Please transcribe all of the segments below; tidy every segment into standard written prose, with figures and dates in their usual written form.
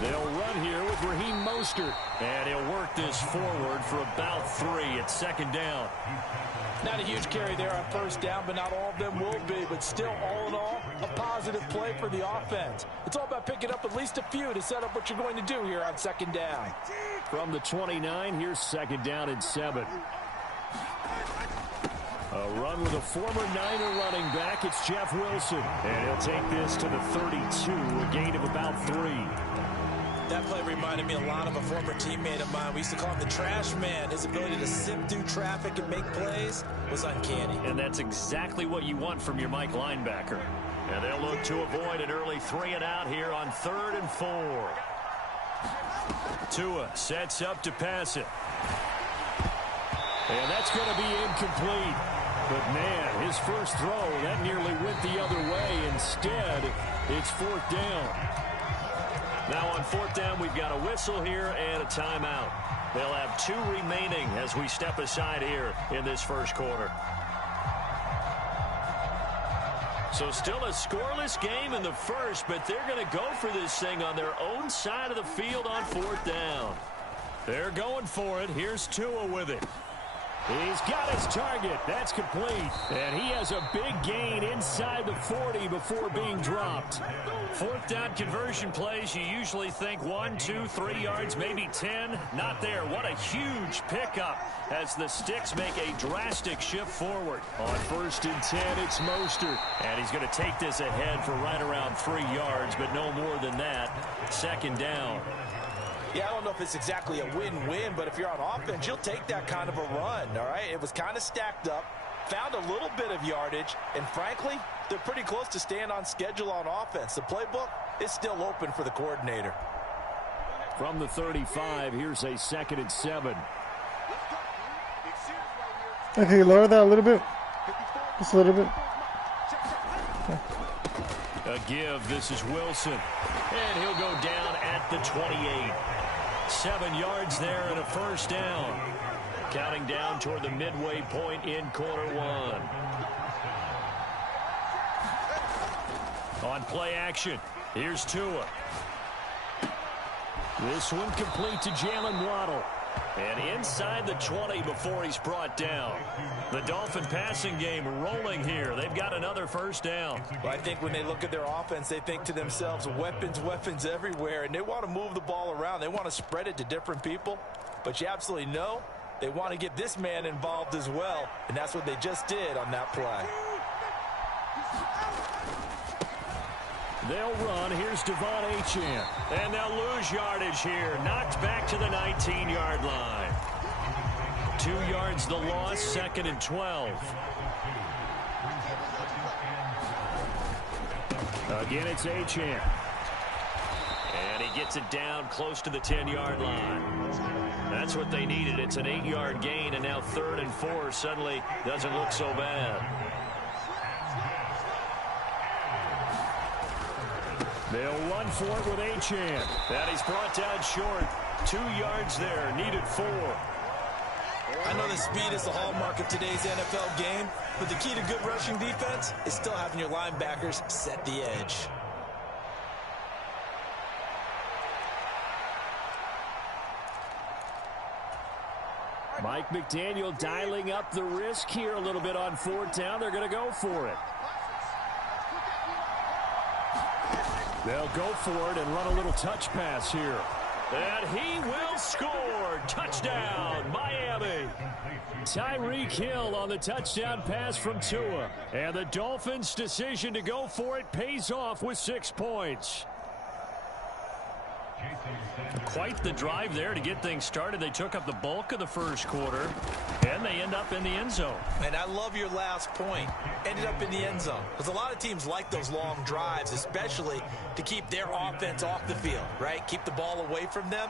They'll run here with Raheem Mostert. And he'll work this forward for about 3. It's second down. Not a huge carry there on first down, but not all of them will be. But still, all in all, a positive play for the offense. It's all about picking up at least a few to set up what you're going to do here on second down. From the 29, here's second down and 7. A run with a former Niner running back. It's Jeff Wilson. And he'll take this to the 32, a gain of about 3. That play reminded me a lot of a former teammate of mine. We used to call him the trash man. His ability to sift through traffic and make plays was uncanny. And that's exactly what you want from your Mike linebacker. And they'll look to avoid an early 3 and out here on 3rd and 4. Tua sets up to pass it. And that's going to be incomplete. But, man, his first throw, that nearly went the other way. Instead, it's 4th down. Now on 4th down, we've got a whistle here and a timeout. They'll have 2 remaining as we step aside here in this first quarter. So still a scoreless game in the first, but they're going to go for this thing on their own side of the field on 4th down. They're going for it. Here's Tua with it. He's got his target. That's complete. And he has a big gain inside the 40 before being dropped. 4th down conversion plays, you usually think 1, 2, 3 yards, maybe 10. Not there. What a huge pickup as the sticks make a drastic shift forward. On 1st and 10, it's Mostert. And he's going to take this ahead for right around 3 yards, but no more than that. Second down. Yeah, I don't know if it's exactly a win-win, but if you're on offense, you'll take that kind of a run, all right? It was kind of stacked up, found a little bit of yardage, and frankly, they're pretty close to staying on schedule on offense. The playbook is still open for the coordinator. From the 35, here's a 2nd and 7. Okay, lower that a little bit. Just a little bit. A give. This is Wilson. And he'll go down at the 28. 7 yards there and a first down. Counting down toward the midway point in quarter 1. On play action, here's Tua. This one complete to Jalen Waddle. And inside the 20 before he's brought down. The Dolphin passing game rolling here. They've got another first down. Well, I think when they look at their offense, they think to themselves, weapons everywhere. And they want to move the ball around. They want to spread it to different people. But you absolutely know they want to get this man involved as well. And that's what they just did on that play. They'll run. Here's Devon Achane. And they'll lose yardage here. Knocked back to the 19-yard line. 2 yards the loss, 2nd and 12. Again, it's Achane. And he gets it down close to the 10-yard line. That's what they needed. It's an 8-yard gain, and now 3rd and 4 suddenly doesn't look so bad. They'll run for it with Achane. And he's brought down short. 2 yards there, needed 4. I know the speed is the hallmark of today's NFL game, but the key to good rushing defense is still having your linebackers set the edge. Mike McDaniel dialing up the risk here a little bit on 4th down. They're going to go for it. They'll go for it and run a little touch pass here. And he will score. Touchdown, Miami. Tyreek Hill on the touchdown pass from Tua. And the Dolphins' decision to go for it pays off with 6 points. Quite the drive there to get things started. They took up the bulk of the first quarter, and they end up in the end zone. And I love your last point. Ended up in the end zone. Because a lot of teams like those long drives, especially to keep their offense off the field, right? Keep the ball away from them.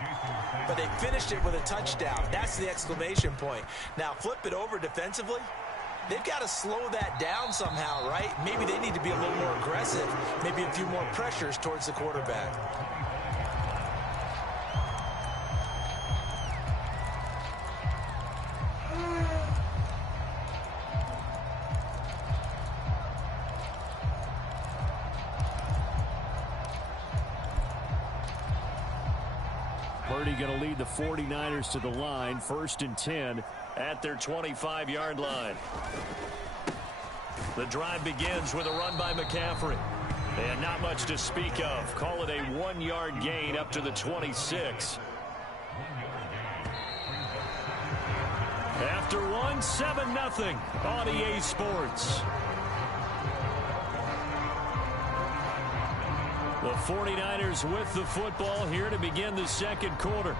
But they finished it with a touchdown. That's the exclamation point. Now, flip it over defensively. They've got to slow that down somehow, right? Maybe they need to be a little more aggressive. Maybe a few more pressures towards the quarterback. Purdy going to lead the 49ers to the line, 1st and 10 at their 25-yard line. The drive begins with a run by McCaffrey. And not much to speak of. Call it a 1-yard gain up to the 26. After one, 7-0 on EA Sports. The 49ers with the football here to begin the second quarter,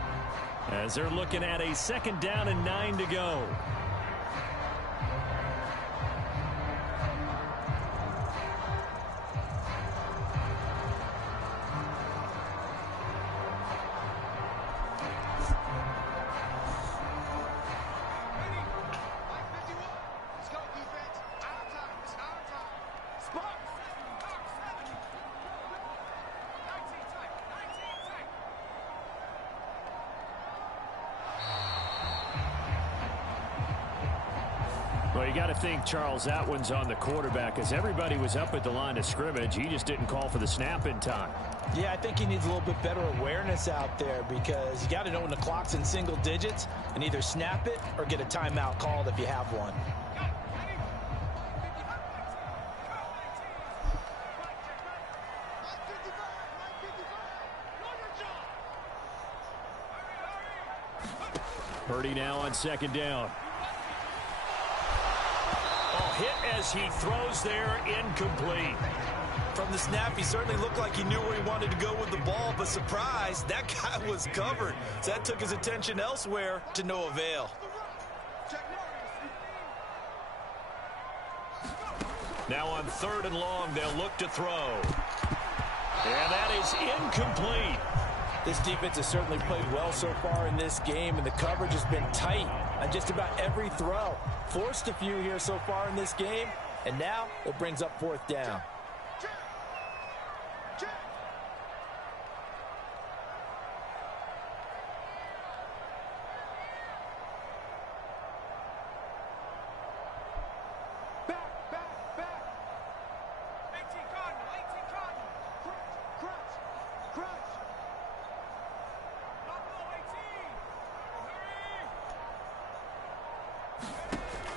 as they're looking at a 2nd down and 9 to go. Well, you got to think, Charles, that one's on the quarterback, as everybody was up at the line of scrimmage. He just didn't call for the snap in time. Yeah, I think he needs a little bit better awareness out there, because you got to know when the clock's in single digits and either snap it or get a timeout called if you have one. Purdy now on 2nd down. Hit as he throws there, incomplete. From the snap, he certainly looked like he knew where he wanted to go with the ball, but surprise, that guy was covered. So that took his attention elsewhere to no avail. Now on 3rd and long, they'll look to throw. And that is incomplete. This defense has certainly played well so far in this game, and the coverage has been tight on just about every throw. Forced a few here so far in this game, and now it brings up 4th down.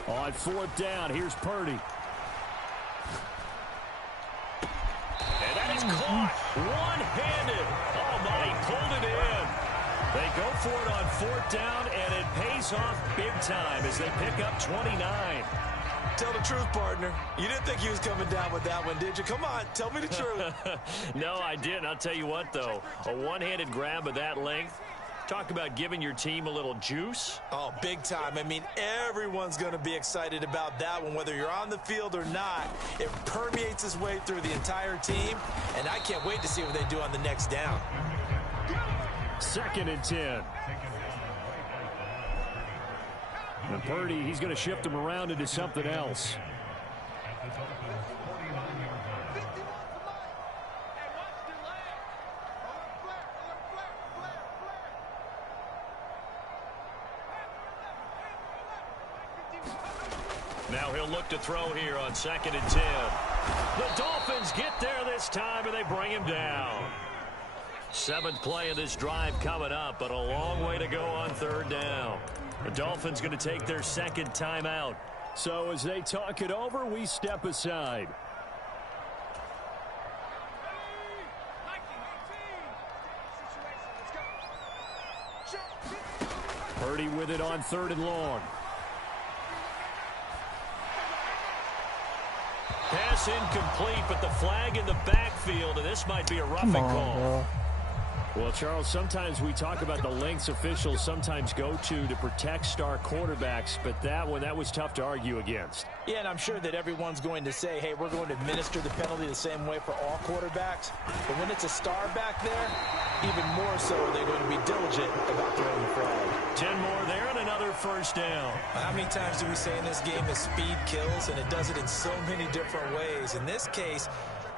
On 4th down, here's Purdy. And that is caught one-handed. Oh, my, he pulled it in. They go for it on 4th down, and it pays off big time as they pick up 29. Tell the truth, partner. You didn't think he was coming down with that one, did you? Come on, tell me the truth. No, I didn't. I'll tell you what, though. A one-handed grab of that length. Talk about giving your team a little juice. Oh, big time. I mean, everyone's going to be excited about that one, whether you're on the field or not. It permeates its way through the entire team, and I can't wait to see what they do on the next down. 2nd and 10. And Purdy, he's going to shift him around into something else. Now he'll look to throw here on 2nd and 10. The Dolphins get there this time, and they bring him down. 7th play of this drive coming up, but a long way to go on 3rd down. The Dolphins going to take their 2nd timeout. So as they talk it over, we step aside. Purdy with it on 3rd and long. Pass incomplete, but the flag in the backfield, and this might be a roughing call. Bro. Well, Charles, sometimes we talk about the lengths officials sometimes go to protect star quarterbacks, but that one, that was tough to argue against. Yeah, and I'm sure that everyone's going to say, hey, we're going to administer the penalty the same way for all quarterbacks. But when it's a star back there, even more so are they going to be diligent about throwing the flag. 10 more there and another 1st down. How many times do we say in this game that speed kills, and it does it in so many different ways? In this case,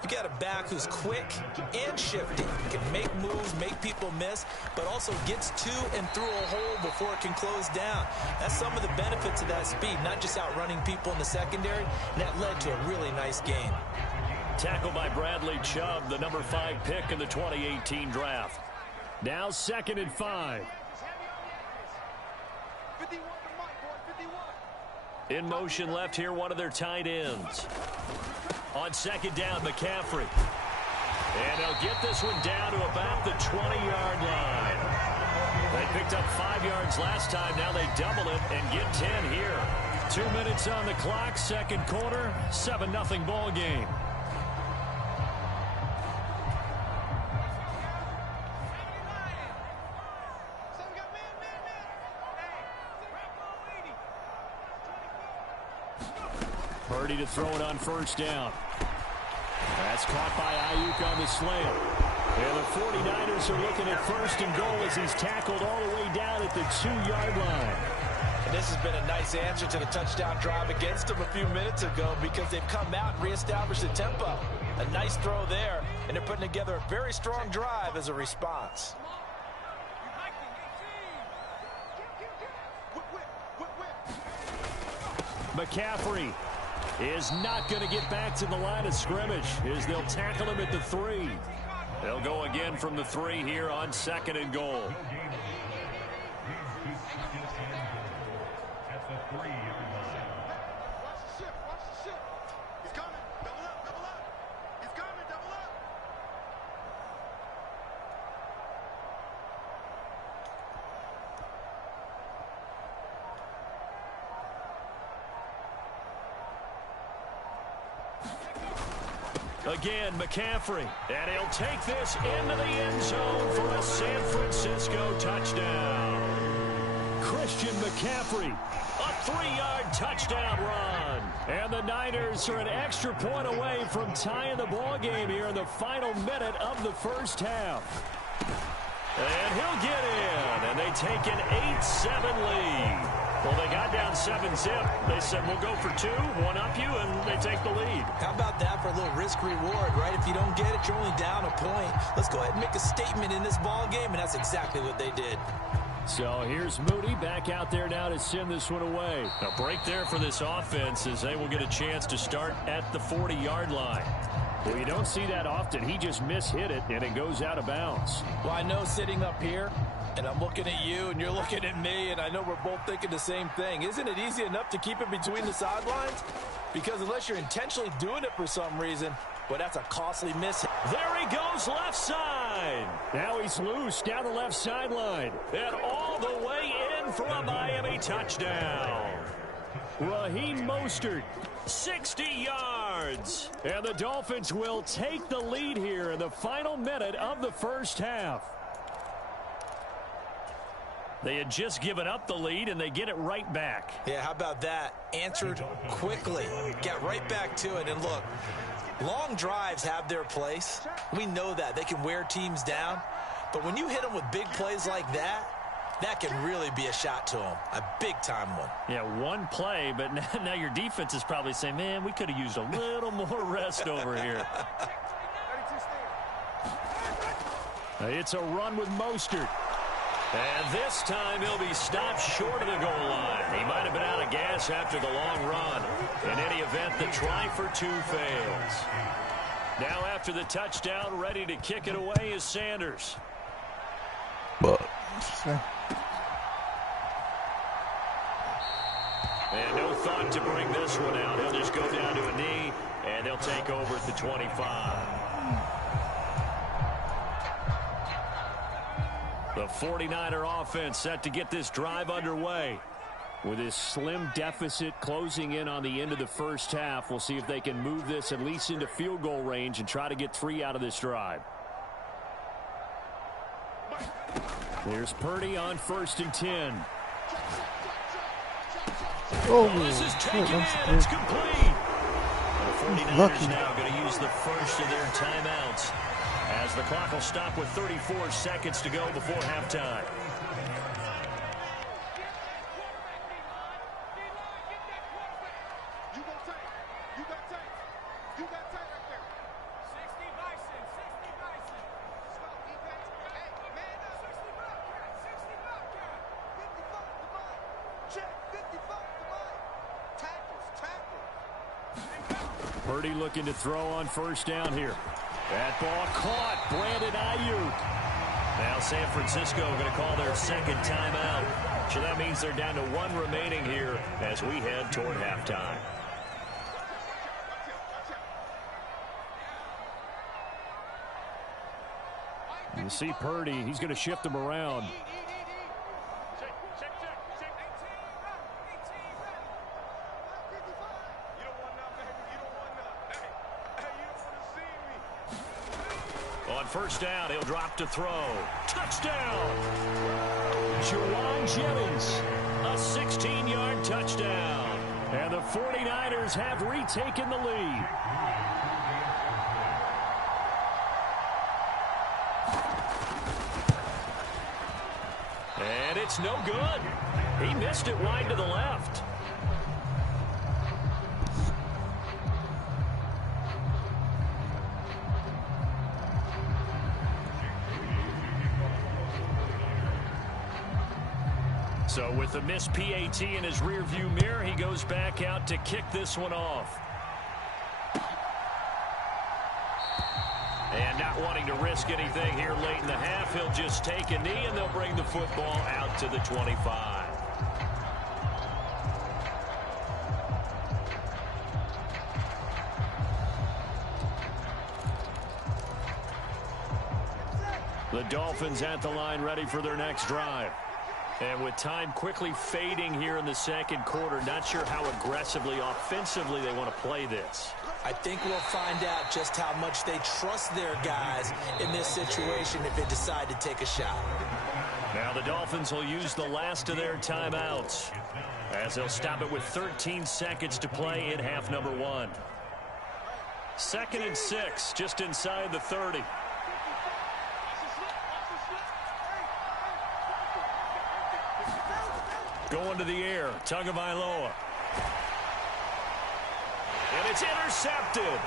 you got a back who's quick and shifty, can make moves, make people miss, but also gets to and through a hole before it can close down. That's some of the benefits of that speed, not just outrunning people in the secondary, and that led to a really nice game. Tackled by Bradley Chubb, the number 5 pick in the 2018 draft. Now 2nd and 5. In motion left here, one of their tight ends. On 2nd down, McCaffrey. And they'll get this one down to about the 20-yard line. They picked up 5 yards last time. Now they double it and get 10 here. 2 minutes on the clock, 2nd quarter, 7-0 ball game. Purdy to throw it on 1st down. That's caught by Ayuk on the slant. And the 49ers are looking at 1st and goal as he's tackled all the way down at the 2-yard line. And this has been a nice answer to the touchdown drive against them a few minutes ago because they've come out and reestablished the tempo. A nice throw there, and they're putting together a very strong drive as a response. McCaffrey is not going to get back to the line of scrimmage as they'll tackle him at the 3. They'll go again from the 3 here on 2nd and goal. Again, McCaffrey, and he'll take this into the end zone for a San Francisco touchdown. Christian McCaffrey, a 3-yard touchdown run. And the Niners are an extra point away from tying the ball game here in the final minute of the 1st half. And he'll get in, and they take an 8-7 lead. Well, they got down 7-zip. They said, we'll go for 2, one up you, and they take the lead. How about that for a little risk-reward, right? If you don't get it, you're only down a point. Let's go ahead and make a statement in this ball game, and that's exactly what they did. So here's Moody back out there now to send this one away. A break there for this offense as they will get a chance to start at the 40-yard line. Well, you don't see that often. He just mishit it, and it goes out of bounds. Well, I know sitting up here, and I'm looking at you, and you're looking at me, and I know we're both thinking the same thing. Isn't it easy enough to keep it between the sidelines? Because unless you're intentionally doing it for some reason, well, that's a costly miss. There he goes left side. Now he's loose down the left sideline. And all the way in for a Miami touchdown. Raheem Mostert, 60 yards. And the Dolphins will take the lead here in the final minute of the 1st half. They had just given up the lead, and they get it right back. Yeah, how about that? Answered quickly. Get right back to it. And look, long drives have their place. We know that. They can wear teams down. But when you hit them with big plays like that, that can really be a shot to them. A big-time one. Yeah, one play, but now your defense is probably saying, man, we could have used a little more rest over here. It's a run with Mostert. And this time he'll be stopped short of the goal line. He might have been out of gas after the long run. In any event, the try for 2 fails. Now after the touchdown, ready to kick it away is Sanders. And no thought to bring this one out. He'll just go down to a knee, and they'll take over at the 25. The 49er offense set to get this drive underway. With this slim deficit closing in on the end of the 1st half, we'll see if they can move this at least into field goal range and try to get 3 out of this drive. There's Purdy on 1st and 10. Oh, this is taken in. It's complete. The 49ers now going to use the first of their timeouts, as the clock will stop with 34 seconds to go before halftime. Purdy looking to throw on 1st down here. That ball caught. Brandon Ayuk. Now San Francisco going to call their second timeout. So that means they're down to one remaining here as we head toward halftime. You see Purdy, he's going to shift him around. On first down, he'll drop to throw. Touchdown! Juwan Jennings. A 16-yard touchdown. And the 49ers have retaken the lead. And it's no good. He missed it wide to the left. So with the missed PAT in his rearview mirror, he goes back out to kick this one off. And not wanting to risk anything here late in the half, he'll just take a knee and they'll bring the football out to the 25. The Dolphins at the line ready for their next drive. And with time quickly fading here in the second quarter, not sure how aggressively, offensively they want to play this. I think we'll find out just how much they trust their guys in this situation if they decide to take a shot. Now the Dolphins will use the last of their timeouts as they'll stop it with 13 seconds to play in half number one. 2nd and 6, just inside the 30. Going to the air, Tagovailoa. And it's intercepted.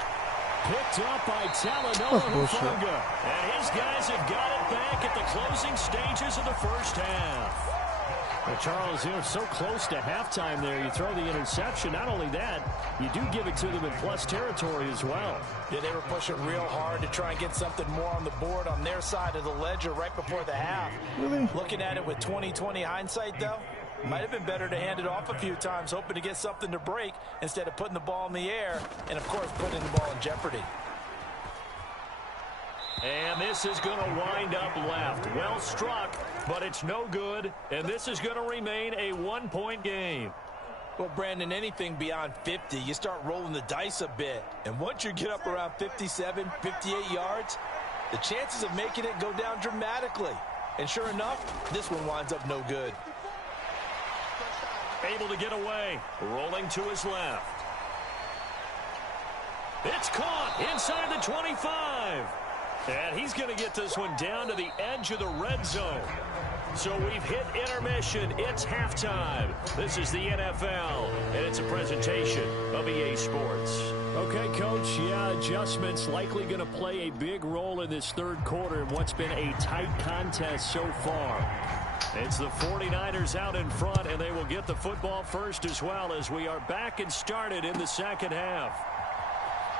Picked up by Talanoa Hufanga. And his guys have got it back at the closing stages of the first half. Well, Charles, you're so close to halftime there. You throw the interception. Not only that, you do give it to them in plus territory as well. Yeah, they were pushing real hard to try and get something more on the board on their side of the ledger right before the half. Really? Looking at it with 20/20 hindsight, though, might have been better to hand it off a few times, hoping to get something to break instead of putting the ball in the air and, of course, putting the ball in jeopardy. And this is going to wind up left. Well struck, but it's no good. And this is going to remain a one-point game. Well, Brandon, anything beyond 50, you start rolling the dice a bit. And once you get up around 57, 58 yards, the chances of making it go down dramatically. And sure enough, this one winds up no good. Able to get away. Rolling to his left. It's caught inside the 25. And he's going to get this one down to the edge of the red zone. So we've hit intermission. It's halftime. This is the NFL, and it's a presentation of EA Sports. Okay, Coach, yeah, adjustments likely going to play a big role in this third quarter in what's been a tight contest so far. It's the 49ers out in front, and they will get the football first as well as we are back and started in the second half.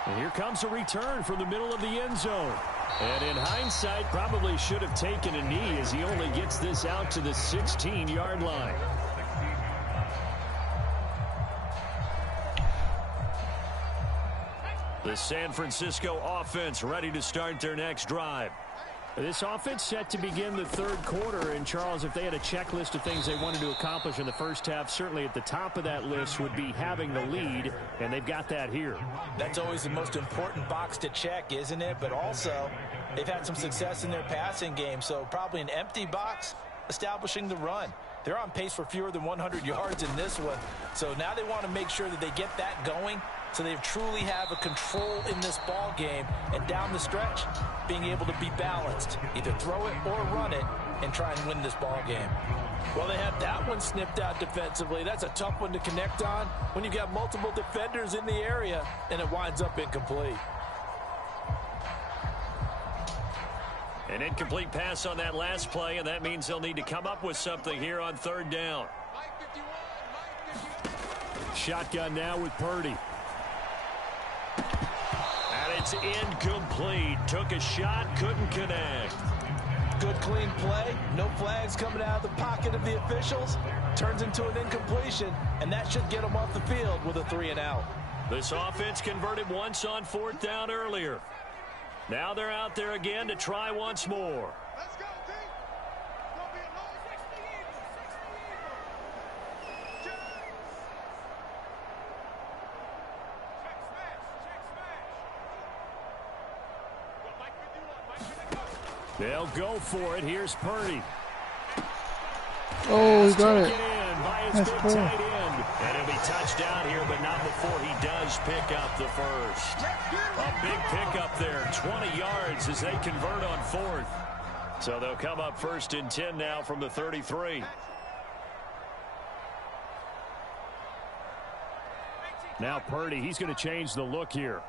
And here comes a return from the middle of the end zone. And in hindsight, probably should have taken a knee as he only gets this out to the 16-yard line. The San Francisco offense ready to start their next drive. This offense set to begin the third quarter. And, Charles, if they had a checklist of things they wanted to accomplish in the first half, certainly at the top of that list would be having the lead, and they've got that here. That's always the most important box to check, isn't it? But also, they've had some success in their passing game, so probably an empty box establishing the run. They're on pace for fewer than 100 yards in this one, so now they want to make sure that they get that going so they truly have a control in this ball game, and down the stretch, being able to be balanced, either throw it or run it, and try and win this ball game. Well, they had that one snipped out defensively. That's a tough one to connect on when you've got multiple defenders in the area, and it winds up incomplete. An incomplete pass on that last play, and that means they'll need to come up with something here on third down. Shotgun now with Purdy. And it's incomplete. Took a shot, couldn't connect. good, clean play. No flags coming out of the pocket of the officials. Turns into an incompletion, and that should get them off the field with a 3-and-out. This offense converted once on 4th down earlier. Now they're out there again to try once more. Let's go, team. It's going to be a long 60 Eagles. 60 Eagles. Check smash. Check smash. They'll go for it. Here's Purdy. Oh, he got it. Nice play. And he'll be touched down here, but not before he does pick up the first. A big pickup there, 20 yards as they convert on 4th. So they'll come up 1st and 10 now from the 33. Now Purdy, he's going to change the look here.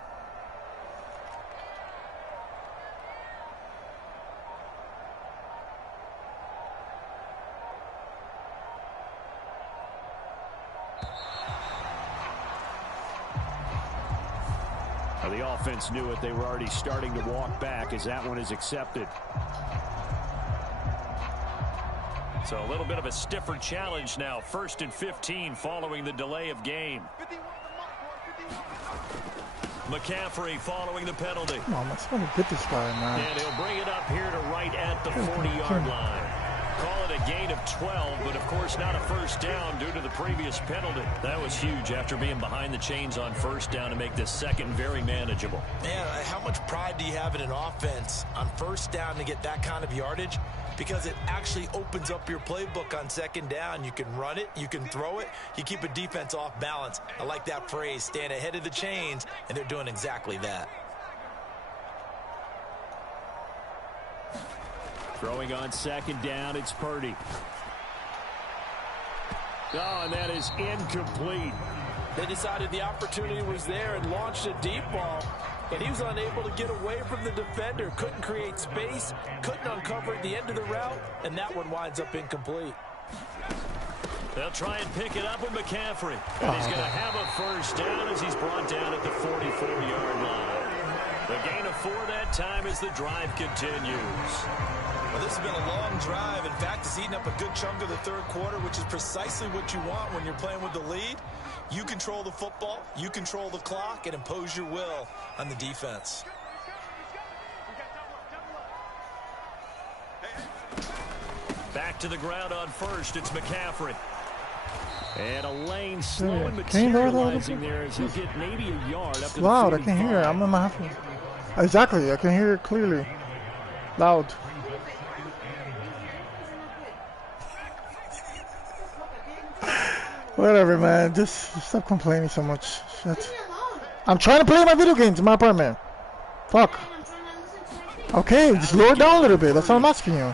The offense knew it. They were already starting to walk back as that one is accepted. So a little bit of a stiffer challenge now. 1st and 15 following the delay of game. McCaffrey following the penalty. Come on, let's get this guy, man. And he'll bring it up here to right at the 40-yard line. Call it a gain of 12, but of course not a 1st down due to the previous penalty. That was huge after being behind the chains on 1st down to make this 2nd very manageable. Man, how much pride do you have in an offense on 1st down to get that kind of yardage? Because it actually opens up your playbook on 2nd down. You can run it, you can throw it, you keep a defense off balance. I like that phrase, stand ahead of the chains, and they're doing exactly that. Throwing on 2nd down, it's Purdy. Oh, and that is incomplete. They decided the opportunity was there and launched a deep ball, but he was unable to get away from the defender, couldn't create space, couldn't uncover the end of the route, and that one winds up incomplete. They'll try and pick it up with McCaffrey. And he's going to have a 1st down as he's brought down at the 44-yard line. The gain of 4 that time as the drive continues. Well, this has been a long drive. In fact, it's eaten up a good chunk of the 3rd quarter, which is precisely what you want when you're playing with the lead. You control the football, you control the clock, and impose your will on the defense. Back to the ground on 1st, it's McCaffrey. And a lane slow and Can you hear that? materializing there as he'll get maybe a yard up to the Loud, I 45. can hear it. I'm in my house. Exactly, I can hear it clearly. Loud. Whatever, man. Just stop complaining so much. Shit. I'm trying to play my video games in my apartment. Fuck. Okay, just lower it down a little bit. That's all I'm asking you.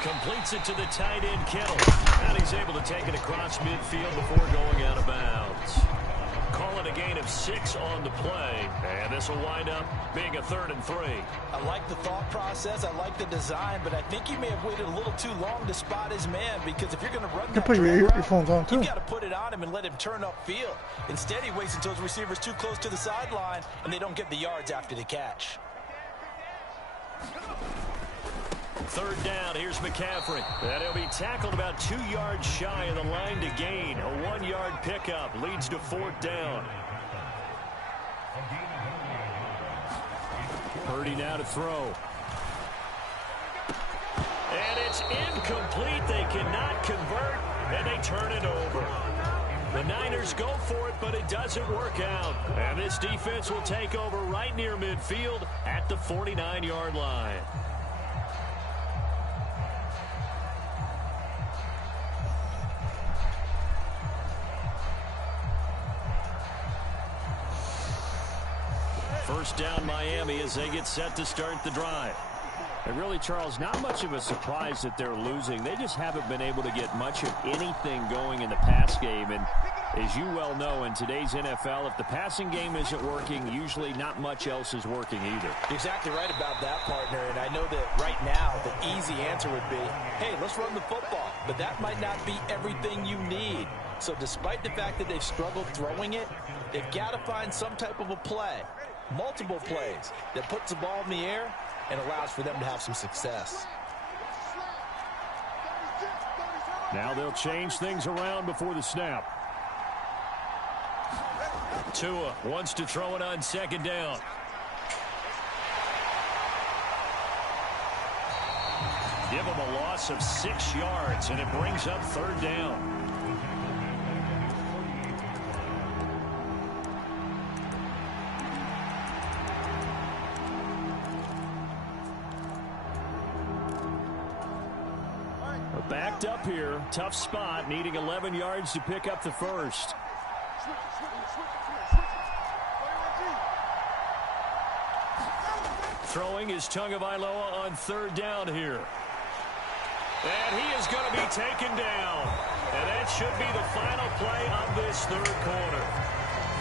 Completes it to the tight end, Kittle. And he's able to take it across midfield before going out of bounds. Call it a gain of 6 on the play. And this will wind up being a 3rd and 3. I like the thought process. I like the design, but I think he may have waited a little too long to spot his man, because if you're going to run that put your route, earphones on too. you got to put it on him and let him turn upfield. Instead, he waits until his receiver's too close to the sideline, and they don't get the yards after the catch. 3rd down, here's McCaffrey. And he'll be tackled about 2 yards shy of the line to gain. A 1-yard pickup leads to 4th down. Purdy now to throw. And it's incomplete. They cannot convert, and they turn it over. The Niners go for it, but it doesn't work out. And this defense will take over right near midfield at the 49-yard line. First down Miami as they get set to start the drive. And really, Charles, not much of a surprise that they're losing. They just haven't been able to get much of anything going in the pass game. And as you well know, in today's NFL, if the passing game isn't working, usually not much else is working either. You're exactly right about that, partner. And I know that right now the easy answer would be, hey, let's run the football. But that might not be everything you need. So despite the fact that they've struggled throwing it, they've got to find some type of a play, multiple plays, that puts the ball in the air and allows for them to have some success. Now they'll change things around before the snap. Tua wants to throw it on second down. Give him a loss of 6 yards, and it brings up third down. Backed up here. Tough spot. Needing 11 yards to pick up the first. Throwing is Tagovailoa on third down here. And he is going to be taken down. And that should be the final play of this third quarter.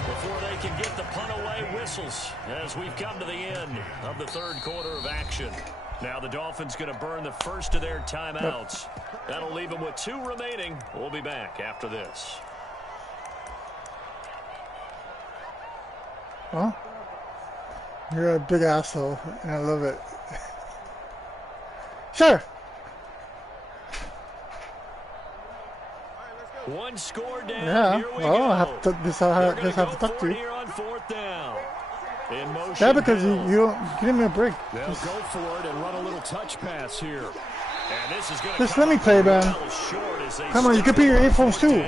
Before they can get the punt away, whistles as we've come to the end of the third quarter of action. Now the Dolphins going to burn the first of their timeouts. That'll leave them with 2 remaining. We'll be back after this. Huh? You're a big asshole, and I love it. Sure. One score down. Yeah. Here we Well, go. I have to. This I just have to talk to you. Here on fourth down. In motion. Yeah, because you give me a break. They'll go for it and run a little touch pass here. And this is going Just let me play, man. Come on, you can put your earphones too.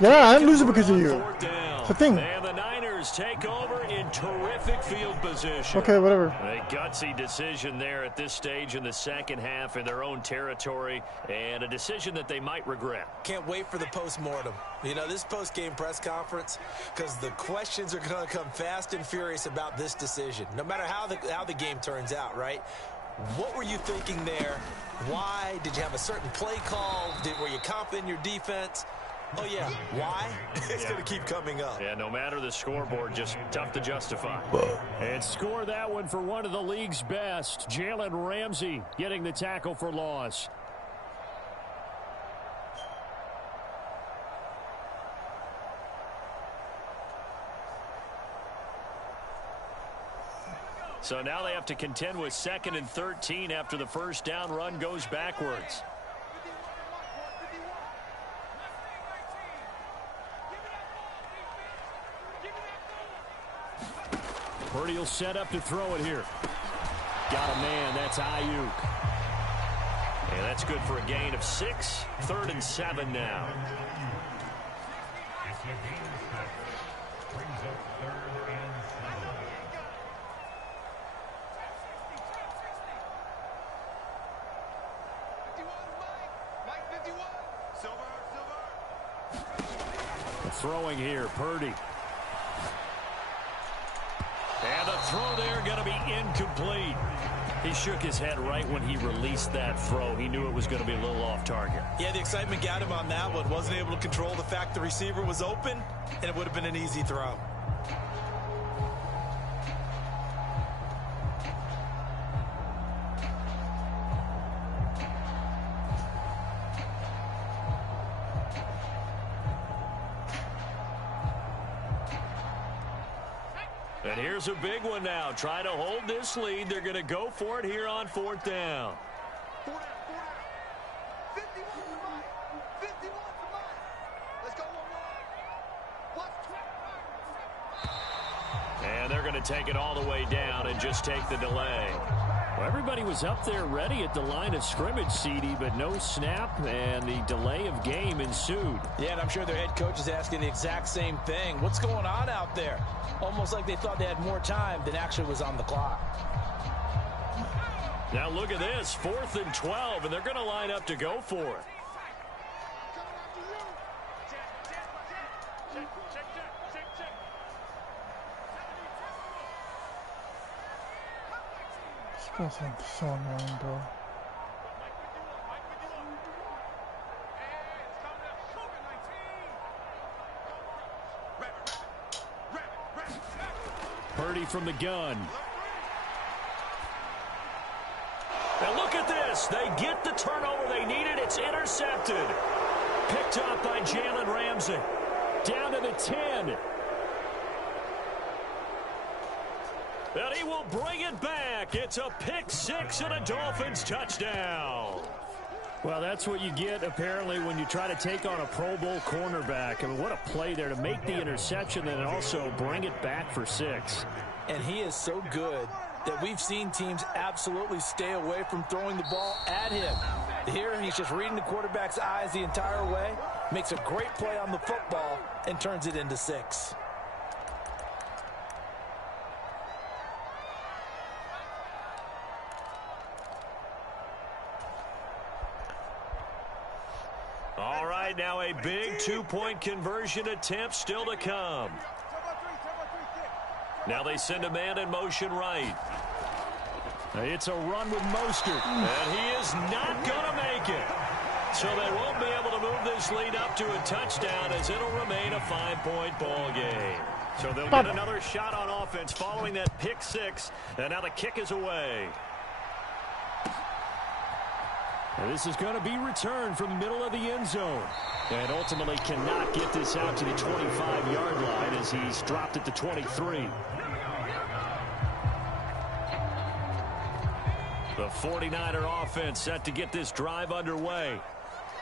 Yeah, I'm losing because of you. It's the thing. And the Niners take over in terrific field position. Okay, whatever. A gutsy decision there at this stage in the second half in their own territory, and a decision that they might regret. Can't wait for the post-mortem. You know, this post-game press conference, because the questions are going to come fast and furious about this decision, no matter how the game turns out, right? What were you thinking there? Why? Did you have a certain play call? Were you confident in your defense? Oh, yeah. Why? It's going to keep coming up. Yeah, no matter the scoreboard, just tough to justify. And score that one for one of the league's best. Jalen Ramsey getting the tackle for loss. So now they have to contend with 2nd and 13 after the first down run goes backwards. Purdy will set up to throw it here. Got a man. That's Ayuk. And that's good for a gain of 6. 3rd and 7 now. Throwing here, Purdy. And the throw there going to be incomplete. He shook his head right when he released that throw. He knew it was going to be a little off target. Yeah, the excitement got him on that one. Wasn't able to control the fact the receiver was open, and it would have been an easy throw. And here's a big one now. Trying to hold this lead. They're going to go for it here on 4th down. And they're going to take it all the way down and just take the delay. Well, everybody was up there ready at the line of scrimmage, CD, but no snap, and the delay of game ensued. Yeah, and I'm sure their head coach is asking the exact same thing. What's going on out there? Almost like they thought they had more time than actually was on the clock. Now look at this. 4th and 12, and they're going to line up to go for it. This guy's so annoying, bro. Purdy from the gun. Now look at this. They get the turnover they needed. It's intercepted. Picked up by Jalen Ramsey. Down to the 10. And he will bring it back. It's a pick six and a Dolphins touchdown. Well, that's what you get, apparently, when you try to take on a Pro Bowl cornerback. I mean, what a play there to make the interception and also bring it back for 6. And he is so good that we've seen teams absolutely stay away from throwing the ball at him. Here, he's just reading the quarterback's eyes the entire way, makes a great play on the football, and turns it into 6. All right, now a big two-point conversion attempt still to come. Now they send a man in motion right. It's a run with Mostert. And he is not going to make it. So they won't be able to move this lead up to a touchdown as it'll remain a 5-point ball game. So they'll get another shot on offense following that pick 6. And now the kick is away. And this is going to be returned from the middle of the end zone. And ultimately cannot get this out to the 25-yard line as he's dropped at the 23. The 49er offense set to get this drive underway.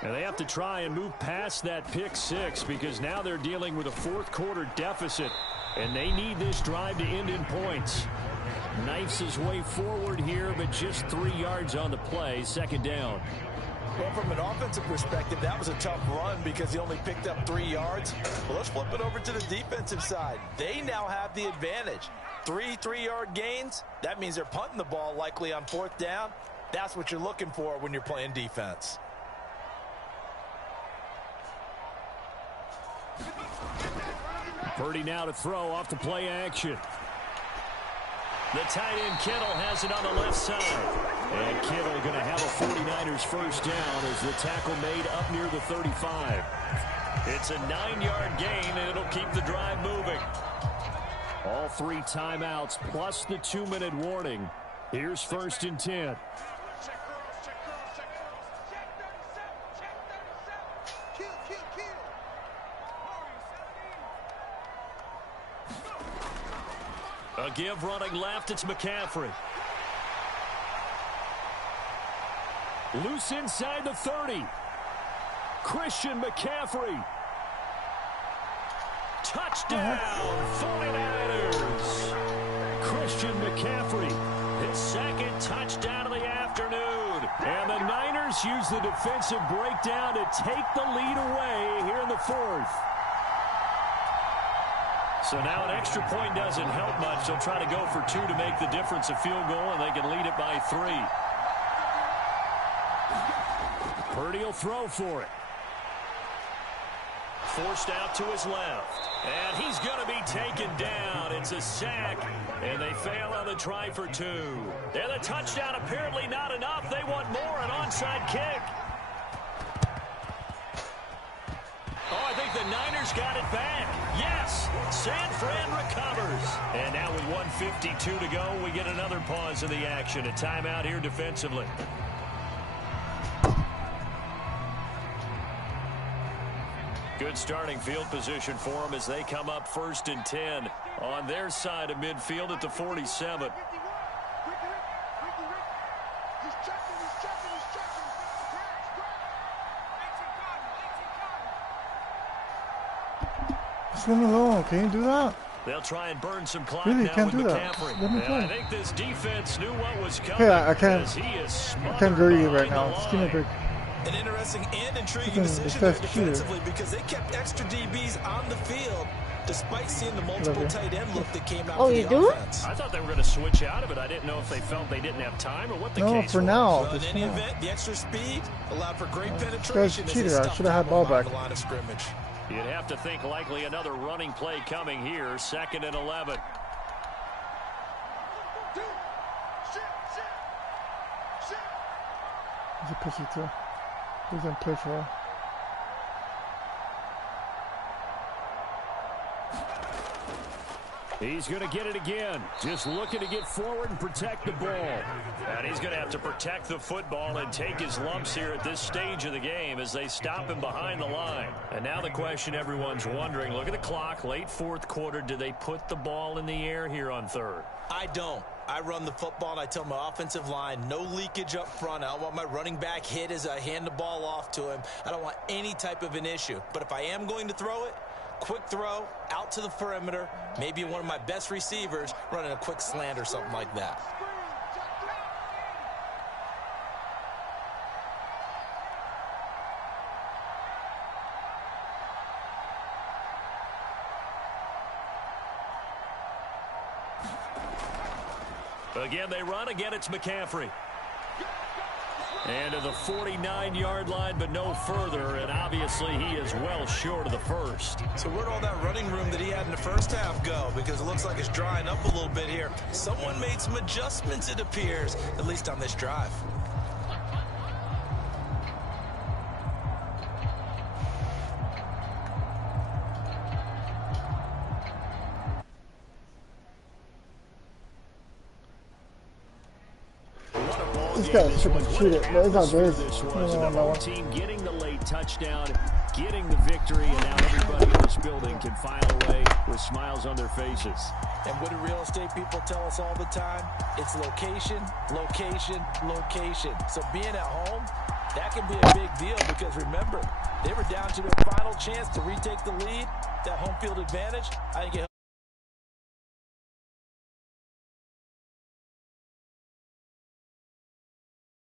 And they have to try and move past that pick 6 because now they're dealing with a fourth-quarter deficit. And they need this drive to end in points. Knifes his way forward here, but just 3 yards on the play, 2nd down. Well, from an offensive perspective, that was a tough run because he only picked up 3 yards. Well, let's flip it over to the defensive side. They now have the advantage. 3 3-yard gains, that means they're punting the ball likely on 4th down. That's what you're looking for when you're playing defense. Purdy now to throw off the play action. The tight end Kittle has it on the left side. And Kittle going to have a 49ers first down as the tackle made up near the 35. It's a 9-yard gain, and it'll keep the drive moving. All 3 timeouts plus the 2-minute warning. Here's 1st and 10. A give running left, it's McCaffrey. Loose inside the 30. Christian McCaffrey. Touchdown, 49ers. Christian McCaffrey. His 2nd touchdown of the afternoon. And the Niners use the defensive breakdown to take the lead away here in the 4th. So now an extra point doesn't help much. They'll try to go for 2 to make the difference a field goal, and they can lead it by 3. Purdy will throw for it. Forced out to his left. And he's going to be taken down. It's a sack, and they fail on the try for 2. And the touchdown apparently not enough. They want more, an onside kick. Oh, I think the Niners got it back. Yes, San Fran recovers. And now with 1:52 to go, we get another pause in the action. A timeout here defensively. Good starting field position for them as they come up 1st and 10 on their side of midfield at the 47. Just leave me alone. Can you do that? They'll try and burn some clock Really, now can't with do that. McCaffrey. Let me play. I think this defense knew what was coming. Yeah, I can't. as he is I can't go you right smothered now. behind Just the give me a line. break. An interesting and intriguing It's decision best there shooter. defensively because they kept extra DBs on the field despite seeing the multiple tight end look that came out Oh, for you the do? offense. I thought they were going to switch out of it. I didn't know if they felt they didn't have time or what the No, case for was. now. Well, in Just any now. event, the extra speed allowed for great This penetration. guy's as they cheated. I stuffed should have had him ball behind back. the line of scrimmage. You'd have to think likely another running play coming here. 2nd and 11. He's a pussy too. He doesn't play for all. He's going to get it again. Just looking to get forward and protect the ball. And he's going to have to protect the football and take his lumps here at this stage of the game as they stop him behind the line. And now the question everyone's wondering, look at the clock, late fourth quarter, do they put the ball in the air here on third? I don't. I run the football and I tell my offensive line, no leakage up front. I don't want my running back hit as I hand the ball off to him. I don't want any type of an issue. But if I am going to throw it, quick throw, out to the perimeter, maybe one of my best receivers running a quick slant or something like that. Again, they run. Again, it's McCaffrey. And to the 49-yard line, but no further. And obviously, he is well short of the first. So where'd all that running room that he had in the first half go? Because it looks like it's drying up a little bit here. Someone made some adjustments, it appears, at least on this drive. This guy's freaking cheated, but it's not good. The team getting the late touchdown, getting the victory, and now everybody in this building can file away with smiles on their faces. And what do real estate people tell us all the time? It's location, location, location. So being at home, that can be a big deal because remember, they were down to their final chance to retake the lead. That home field advantage, I think it helps.